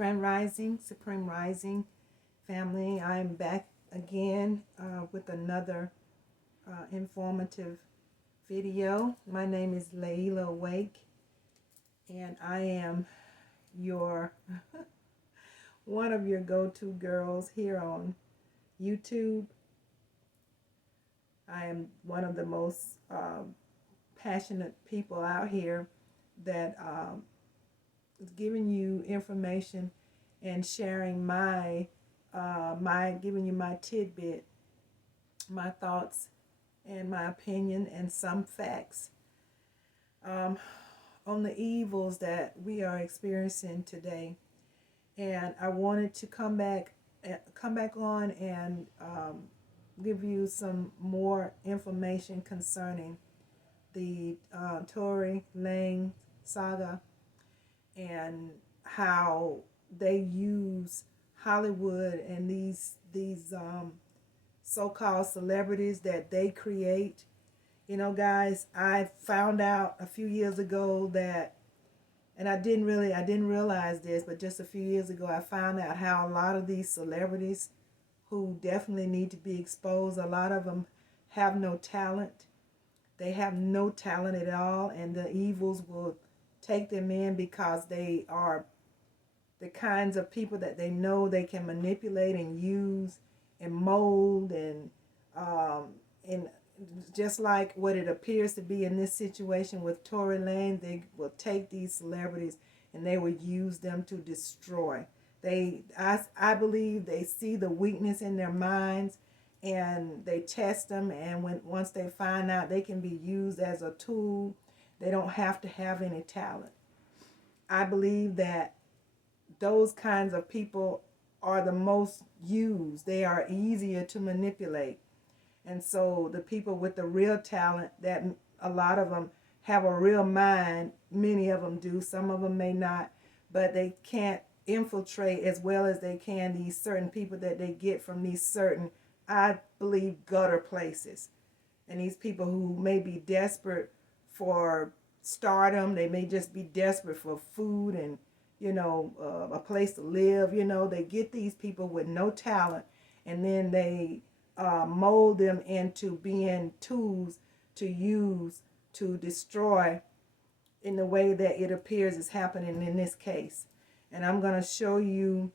Grand Rising, Supreme Rising family. I'm back again with another informative video. My name is Layla Wake, and I am your one of your go-to girls here on YouTube. I am one of the most passionate people out here that is giving you information and sharing my giving you my tidbit, my thoughts, and my opinion, and some facts um, on the evils that we are experiencing today. And I wanted to come back on and give you some more information concerning the Tory Lanez Saga and how they use Hollywood and these so-called celebrities that they create. You know, guys, I found out a few years ago that, and I didn't realize this, but just a few years ago I found out how a lot of these celebrities who definitely need to be exposed, a lot of them have no talent. They have no talent at all, and the evils will take them in because they are the kinds of people that they know they can manipulate and use and mold and just like what it appears to be in this situation with Tory Lanez, they will take these celebrities and they will use them to destroy. I believe they see the weakness in their minds and they test them, and once they find out they can be used as a tool, they don't have to have any talent. I believe that those kinds of people are the most used. They are easier to manipulate. And so the people with the real talent, that a lot of them have a real mind, many of them do, some of them may not, but they can't infiltrate as well as they can these certain people that they get from these certain, I believe, gutter places. And these people who may be desperate for stardom, they may just be desperate for food and a place to live. They get these people with no talent, and then they mold them into being tools to use to destroy in the way that it appears is happening in this case. And I'm going to show you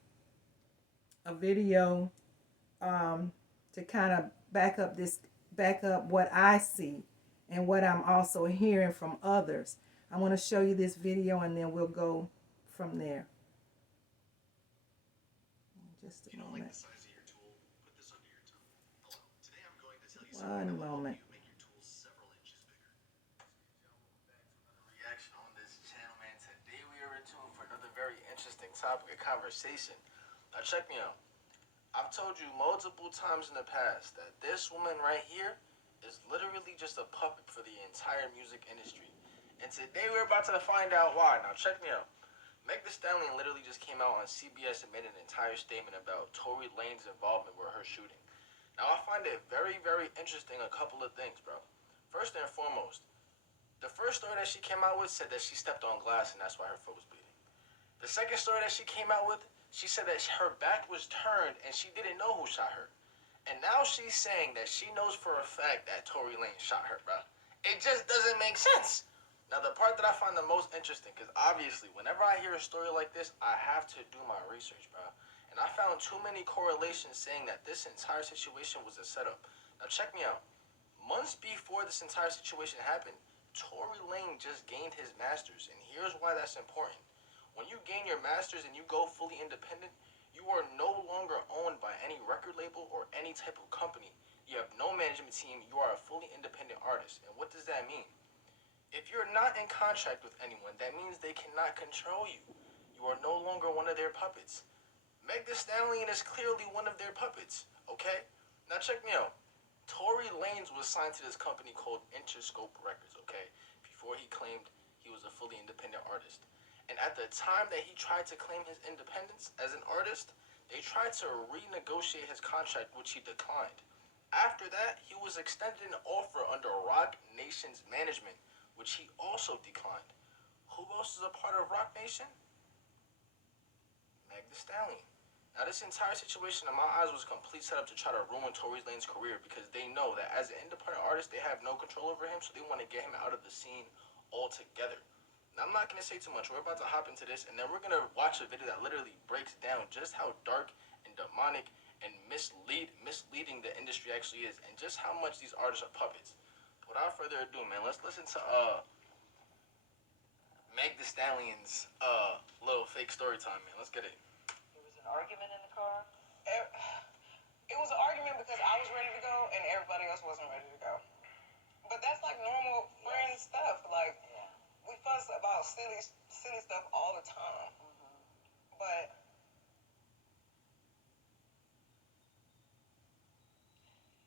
a video to kind of back up what I see and what I'm also hearing from others. I want to show you this video and then we'll go from there. Just a moment. One moment. Reaction on this channel, man. Today we are in tune for another very interesting topic of conversation. Now check me out. I've told you multiple times in the past that this woman right here is literally just a puppet for the entire music industry. And today we're about to find out why. Now check me out. Meg Thee Stallion literally just came out on CBS and made an entire statement about Tory Lanez's involvement with her shooting. Now I find it very, very interesting a couple of things, bro. First and foremost, the first story that she came out with said that she stepped on glass and that's why her foot was bleeding. The second story that she came out with, she said that her back was turned and she didn't know who shot her. And now she's saying that she knows for a fact that Tory Lanez shot her, bro. It just doesn't make sense. Now, the part that I find the most interesting, because obviously, whenever I hear a story like this, I have to do my research, bro. And I found too many correlations saying that this entire situation was a setup. Now, check me out. Months before this entire situation happened, Tory Lanez just gained his master's, and here's why that's important. When you gain your master's and you go fully independent, you are no longer owned by any record label or any type of company. You have no management team. You are a fully independent artist. And what does that mean? If you're not in contract with anyone, that means they cannot control you. You are no longer one of their puppets. Meg Thee Stallion is clearly one of their puppets, okay? Now check me out. Tory Lanez was signed to this company called Interscope Records, okay? Before he claimed he was a fully independent artist. And at the time that he tried to claim his independence as an artist, they tried to renegotiate his contract, which he declined. After that, he was extended an offer under Rock Nation's management, which he also declined. Who else is a part of Rock Nation? Meg Meg Thee Stallion. Now, this entire situation, in my eyes, was a complete setup to try to ruin Tory Lanez's career because they know that as an independent artist, they have no control over him, so they want to get him out of the scene altogether. Now, I'm not going to say too much. We're about to hop into this, and then we're going to watch a video that literally breaks down just how dark and demonic and misleading the industry actually is, and just how much these artists are puppets. Without further ado, man, let's listen to Meg Thee Stallion's little fake story time, man. Let's get it. There was an argument in the car. It was an argument because I was ready to go and everybody else wasn't ready to go. But that's like normal friend stuff. Like, Yeah. we fuss about silly stuff all the time. But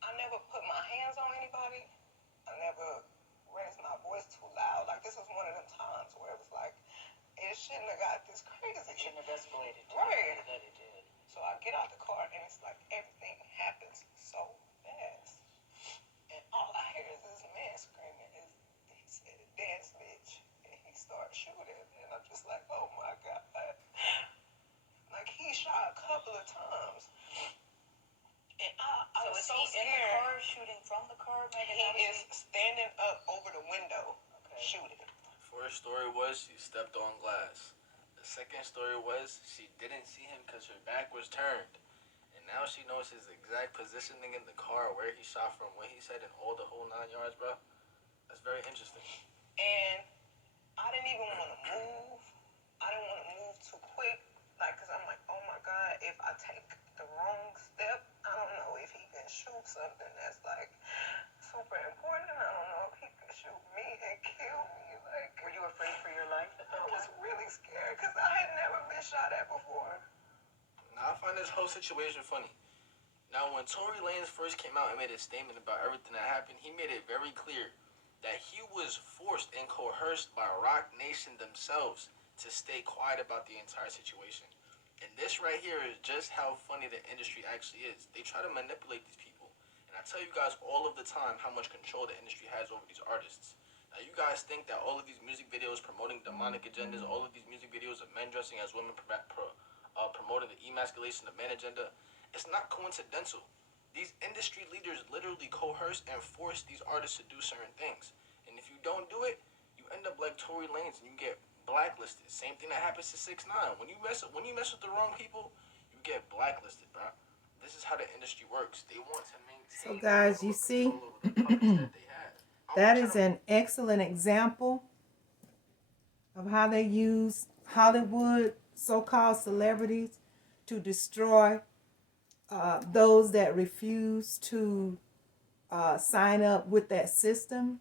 I never put my hands on anybody. I never raised my voice too loud. Like, this was one of them times where it was like, it shouldn't have got this crazy. It shouldn't have escalated to Right. that it did. So I get out the car and it's like everything happens so fast. And all I hear is this man screaming. He said, "Dance, bitch." And he started shooting. And I'm just like, oh my God. Like, he shot a couple of times. And I So was is so he in the scared. car shooting from the car, Megan? He is standing up over the window shooting. First story was she stepped on glass. The second story was she didn't see him because her back was turned. And now she knows his exact positioning in the car, where he shot from, what he said, and all the whole 9 yards, bro. That's very interesting. And I didn't even want to move. I didn't want to move too quick. Like, because I'm like, oh my God, if I take the wrong step, I don't know if he can shoot something that's like super important. I don't know if he can shoot me and kill me. Like, Were you afraid for your life at that I was time? really scared because I had never been shot at before. Now, I find this whole situation funny. Now, when Tory Lanez first came out and made a statement about everything that happened, he made it very clear that he was forced and coerced by Rock Nation themselves to stay quiet about the entire situation. And this right here is just how funny the industry actually is. They try to manipulate these people. And I tell you guys all of the time how much control the industry has over these artists. Now, you guys think that all of these music videos promoting demonic agendas, all of these music videos of men dressing as women promoting the emasculation of men agenda, it's not coincidental. These industry leaders literally coerce and force these artists to do certain things. And if you don't do it, you end up like Tory Lanez and you get blacklisted. Same thing that happens to 6ix9ine. When you mess with the wrong people, you get blacklisted, bro. This is how the industry works. They want to maintain So guys, you see, control over the puppets that they have. that is an excellent example of how they use Hollywood so-called celebrities to destroy those that refuse to sign up with that system.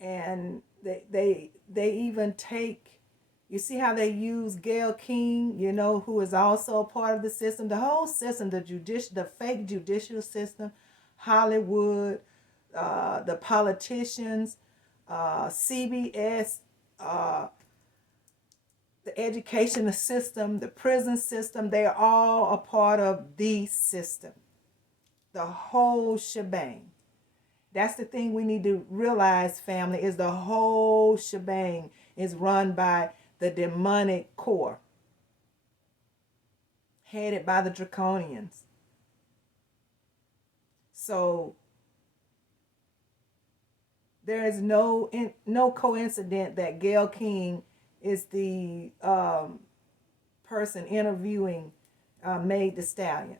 And they even take, you see how they use Gayle King, you know, who is also a part of the system, the whole system, the fake judicial system, Hollywood, the politicians, CBS, the educational system, the prison system. They are all a part of the system, the whole shebang. That's the thing we need to realize, family, is the whole shebang is run by the demonic core, headed by the draconians. So there is no coincidence that Gayle King is the person interviewing Meg Thee Stallion.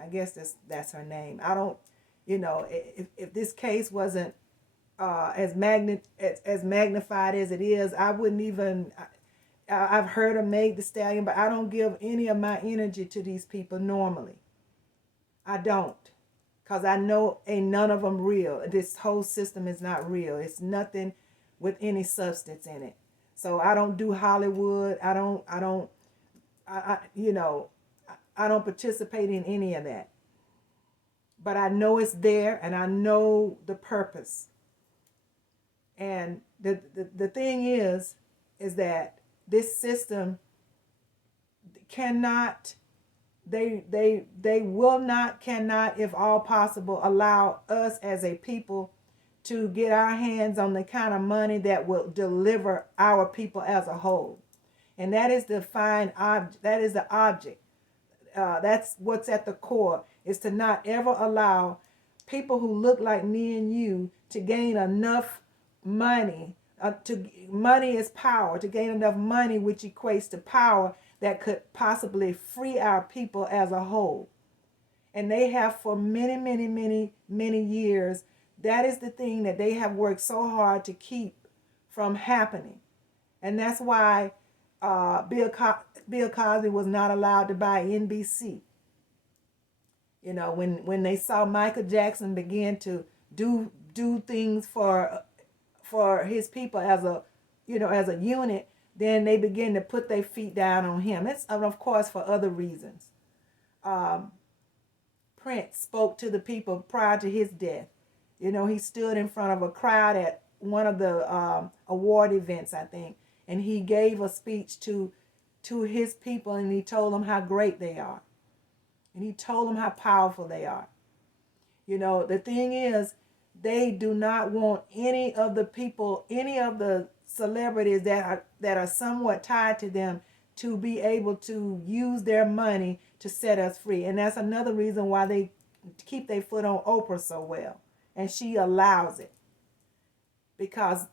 I guess that's her name. I don't, you know, if this case wasn't as magnified as it is, I wouldn't even. I've heard of Meg Thee Stallion, but I don't give any of my energy to these people normally. I don't, cause I know ain't none of them real. This whole system is not real. It's nothing with any substance in it. So I don't do Hollywood. I don't participate in any of that. But I know it's there, and I know the purpose. And the thing is that this system cannot, they will not, cannot, if all possible, allow us as a people to get our hands on the kind of money that will deliver our people as a whole. And that is the fine object. That is the object. That's what's at the core, is to not ever allow people who look like me and you to gain enough money. Money is power. To gain enough money, which equates to power, that could possibly free our people as a whole. And they have for many, many, many, many years. That is the thing that they have worked so hard to keep from happening. And that's why Bill Cosby was not allowed to buy NBC. You know, when they saw Michael Jackson begin to do things for his people as a, you know, as a unit, then they begin to put their feet down on him. It's of course for other reasons. Prince spoke to the people prior to his death. You know, he stood in front of a crowd at one of the award events, I think, and he gave a speech to his people, and he told them how great they are. And he told them how powerful they are. You know, the thing is, they do not want any of the people, any of the celebrities that are somewhat tied to them to be able to use their money to set us free. And that's another reason why they keep their foot on Oprah so well. And she allows it. Because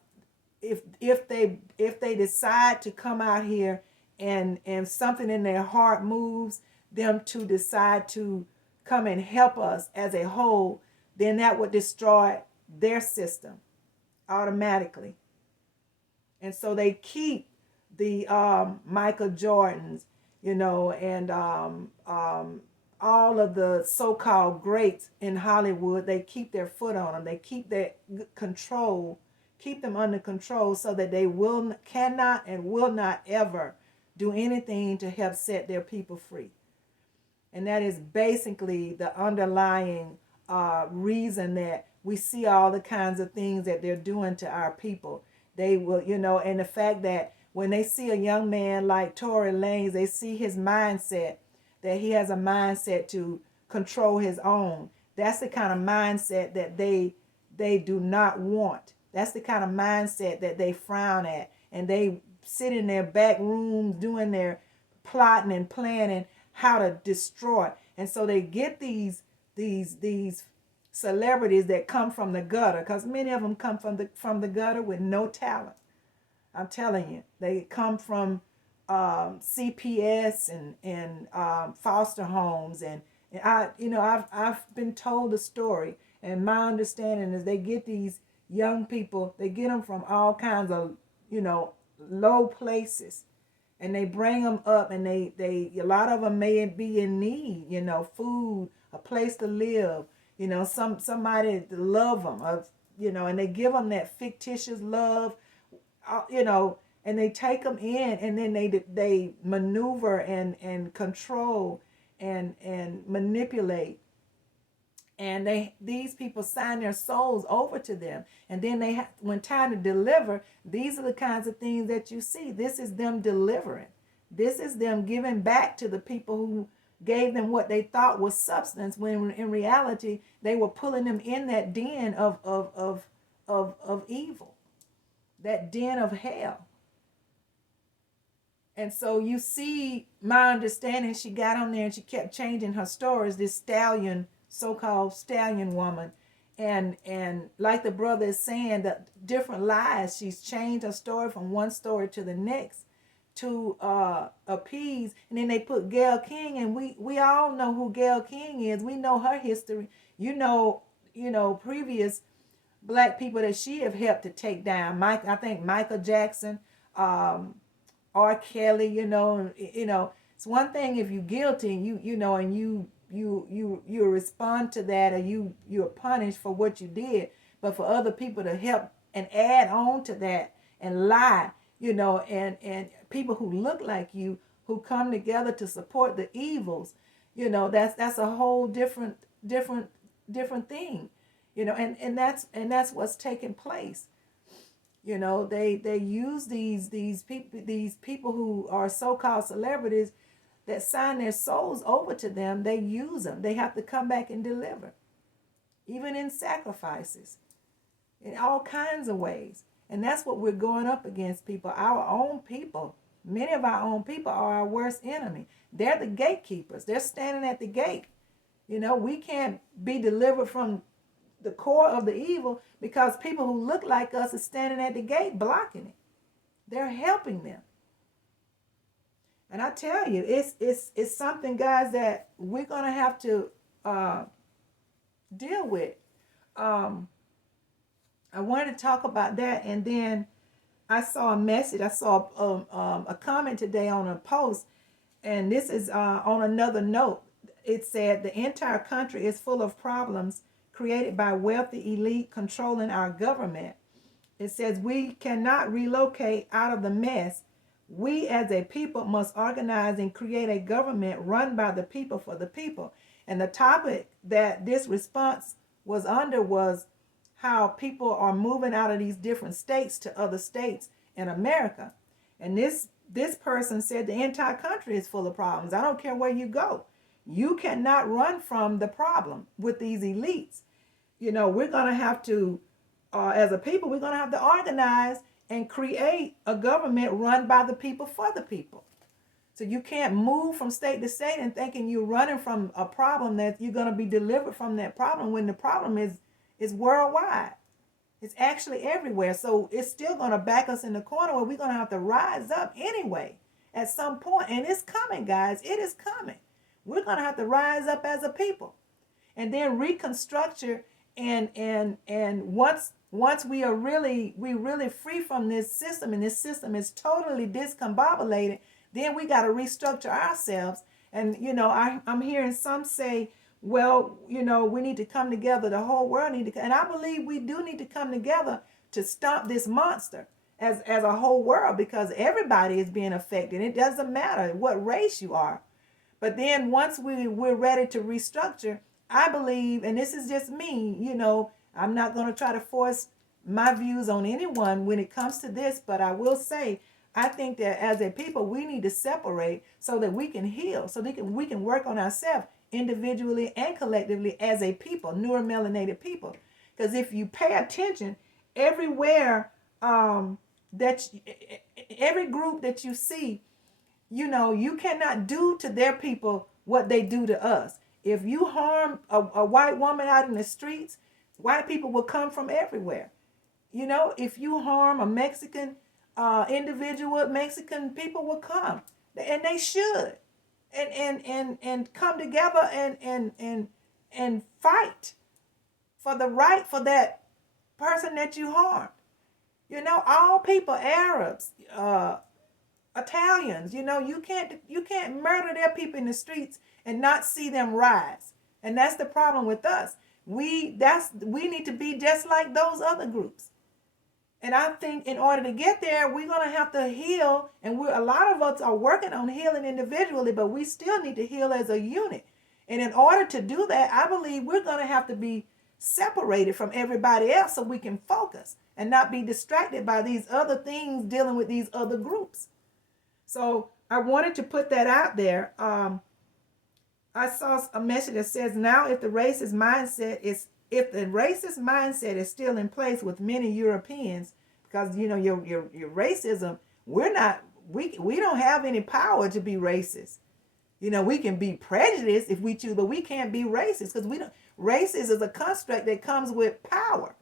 if they decide to come out here and something in their heart moves them to decide to come and help us as a whole, then that would destroy their system automatically. And so they keep the Michael Jordans, you know, and all of the so-called greats in Hollywood. They keep their foot on them. They keep their control, keep them under control, so that they cannot and will not ever do anything to help set their people free. And that is basically the underlying reason that we see all the kinds of things that they're doing to our people. They will, you know, and the fact that when they see a young man like Tory Lanez, they see his mindset, that he has a mindset to control his own. That's the kind of mindset that they do not want. That's the kind of mindset that they frown at. And they sit in their back rooms doing their plotting and planning how to destroy. And so they get these celebrities that come from the gutter, because many of them come from the gutter with no talent. I'm telling you, they come from CPS and foster homes, and I've been told the story, and my understanding is they get these young people, they get them from all kinds of low places, and they bring them up, and they a lot of them may be in need, food, a place to live, somebody to love them, and they give them that fictitious love, and they take them in, and then they maneuver and control and manipulate. And these people sign their souls over to them. And then when time to deliver, these are the kinds of things that you see. This is them delivering. This is them giving back to the people who gave them what they thought was substance, when in reality they were pulling them in that den of evil, that den of hell. And so you see, my understanding, she got on there and she kept changing her stories, this stallion, so-called stallion woman, and like the brother is saying, the different lies, she's changed her story from one story to the next to appease. And then they put Gayle King, and we all know who Gayle King is. We know her history. Previous black people that she have helped to take down. I think Michael Jackson, R. Kelly. It's one thing if you're guilty, and you respond to that, or you're punished for what you did. But for other people to help and add on to that and lie, and people who look like you, who come together to support the evils, that's a whole different thing, and that's what's taking place. They use these people who are so-called celebrities that sign their souls over to them. They use them. They have to come back and deliver, even in sacrifices, in all kinds of ways. And that's what we're going up against, people, our own people. Many of our own people are our worst enemy. They're the gatekeepers. They're standing at the gate. We can't be delivered from the core of the evil because people who look like us are standing at the gate blocking it. They're helping them. And I tell you, it's something, guys, that we're gonna have to deal with. I wanted to talk about that, and then I saw a message. I saw a comment today on a post, and this is on another note. It said the entire country is full of problems created by wealthy elite controlling our government. It says we cannot relocate out of the mess. We as a people must organize and create a government run by the people for the people. And the topic that this response was under was how people are moving out of these different states to other states in America. And this person said the entire country is full of problems. I don't care where you go. You cannot run from the problem with these elites. We're going to have to, as a people, we're going to have to organize and create a government run by the people for the people. So you can't move from state to state and thinking you're running from a problem that you're going to be delivered from that problem when the problem is worldwide. It's actually everywhere. So it's still going to back us in the corner where we're going to have to rise up anyway at some point. And it's coming, guys. It is coming. We're going to have to rise up as a people and then reconstruct and once we are really free from this system, and this system is totally discombobulated, then we got to restructure ourselves. And I'm hearing some say, well, we need to come together. The whole world need to, and I believe we do need to come together to stop this monster as a whole world, because everybody is being affected. It doesn't matter what race you are. But then once we're ready to restructure, I believe, and this is just me, I'm not going to try to force my views on anyone when it comes to this, but I will say, I think that as a people, we need to separate so that we can heal, so that we can work on ourselves individually and collectively as a people, neuromelanated people. Because if you pay attention, everywhere, every group that you see, you cannot do to their people what they do to us. If you harm a white woman out in the streets, white people will come from everywhere. If you harm a Mexican individual, Mexican people will come, and they should, and come together and fight for the right for that person that you harmed. All people, Arabs, Italians, you can't murder their people in the streets and not see them rise. And that's the problem with us. We need to be just like those other groups. And I think in order to get there, we're going to have to heal. And a lot of us are working on healing individually, but we still need to heal as a unit. And in order to do that, I believe we're going to have to be separated from everybody else so we can focus and not be distracted by these other things dealing with these other groups. So I wanted to put that out there. I saw a message that says, now if the racist mindset is still in place with many Europeans, because your racism, we don't have any power to be racist. We can be prejudiced if we choose, but we can't be racist because racist is a construct that comes with power.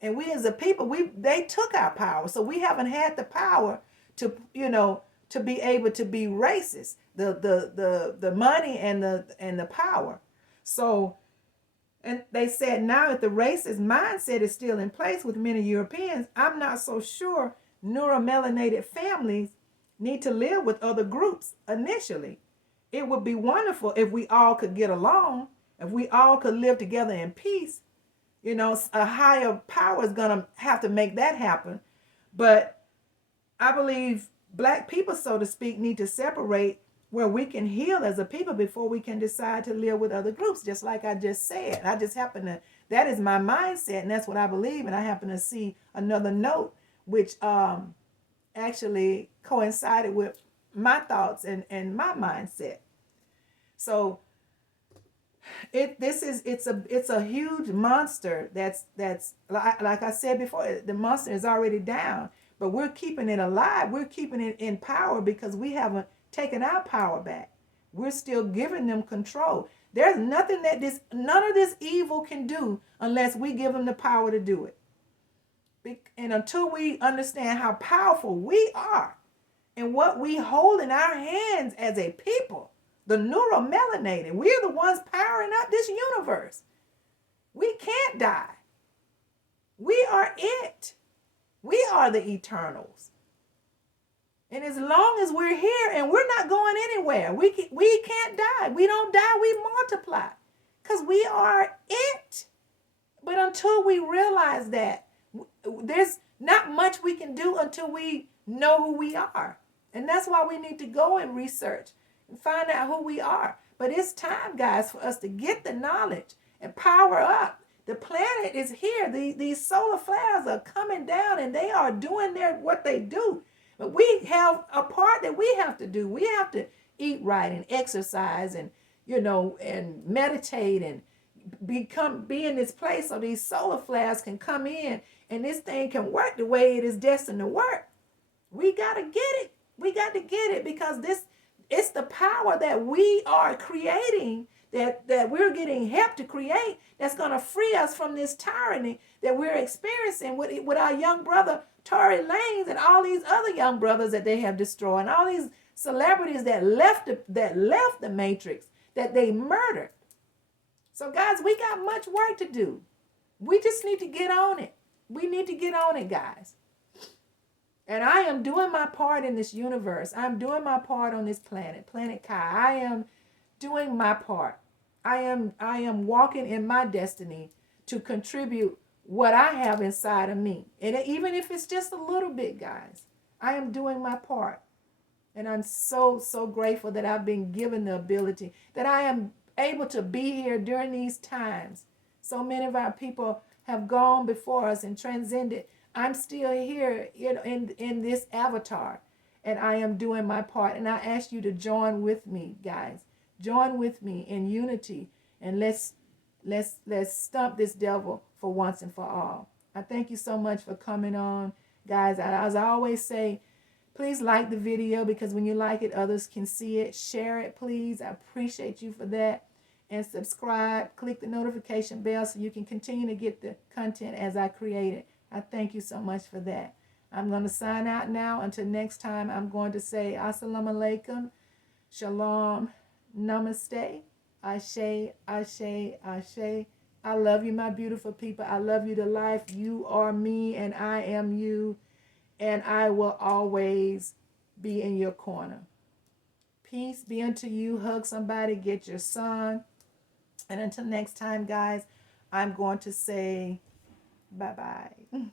And we as a people, they took our power. So we haven't had the power to be able to be racist, the money and the power. So, and they said, now if the racist mindset is still in place with many Europeans, I'm not so sure neuromelanated families need to live with other groups initially. It would be wonderful if we all could get along, if we all could live together in peace. A higher power is going to have to make that happen. But I believe Black people, so to speak, need to separate where we can heal as a people before we can decide to live with other groups, just like I just said. I just happen to, that is my mindset, and that's what I believe. And I happen to see another note which actually coincided with my thoughts and my mindset. So it's a huge monster that's like I said before, the monster is already down. but we're keeping it alive. We're keeping it in power because we haven't taken our power back. We're still giving them control. There's nothing that none of this evil can do unless we give them the power to do it. And until we understand how powerful we are and what we hold in our hands as a people, the neuromelanated, we're the ones powering up this universe. We can't die. We are it. We are the eternals. And as long as we're here and we're not going anywhere, we can't die. We don't die, we multiply because we are it. But until we realize that, there's not much we can do until we know who we are. And that's why we need to go and research and find out who we are. But it's time, guys, for us to get the knowledge and power up. The planet is here. These solar flares are coming down and they are doing what they do. But we have a part that we have to do. We have to eat right and exercise and, and meditate and be in this place so these solar flares can come in and this thing can work the way it is destined to work. We got to get it. We got to get it because it's the power that we are creating, that we're getting help to create, that's going to free us from this tyranny that we're experiencing with our young brother, Tory Lanez, and all these other young brothers that they have destroyed, and all these celebrities that left the matrix, that they murdered. So guys, we got much work to do. We just need to get on it. We need to get on it, guys. And I am doing my part in this universe. I'm doing my part on this planet Kai. I am doing my part. I am walking in my destiny to contribute what I have inside of me. And even if it's just a little bit, guys, I am doing my part. And I'm so, so grateful that I've been given the ability, that I am able to be here during these times. So many of our people have gone before us and transcended. I'm still here, in this avatar, and I am doing my part. And I ask you to join with me, guys. Join with me in unity, and let's stump this devil for once and for all. I thank you so much for coming on, guys. As I always say, please like the video because when you like it, others can see it. Share it, please. I appreciate you for that. And subscribe. Click the notification bell so you can continue to get the content as I create it. I thank you so much for that. I'm going to sign out now. Until next time, I'm going to say Assalamu alaikum, Shalom, Namaste, Ashe, Ashe, Ashe. I love you, my beautiful people. I love you to life. You are me and I am you. And I will always be in your corner. Peace be unto you. Hug somebody. Get your son. And until next time, guys, I'm going to say bye-bye.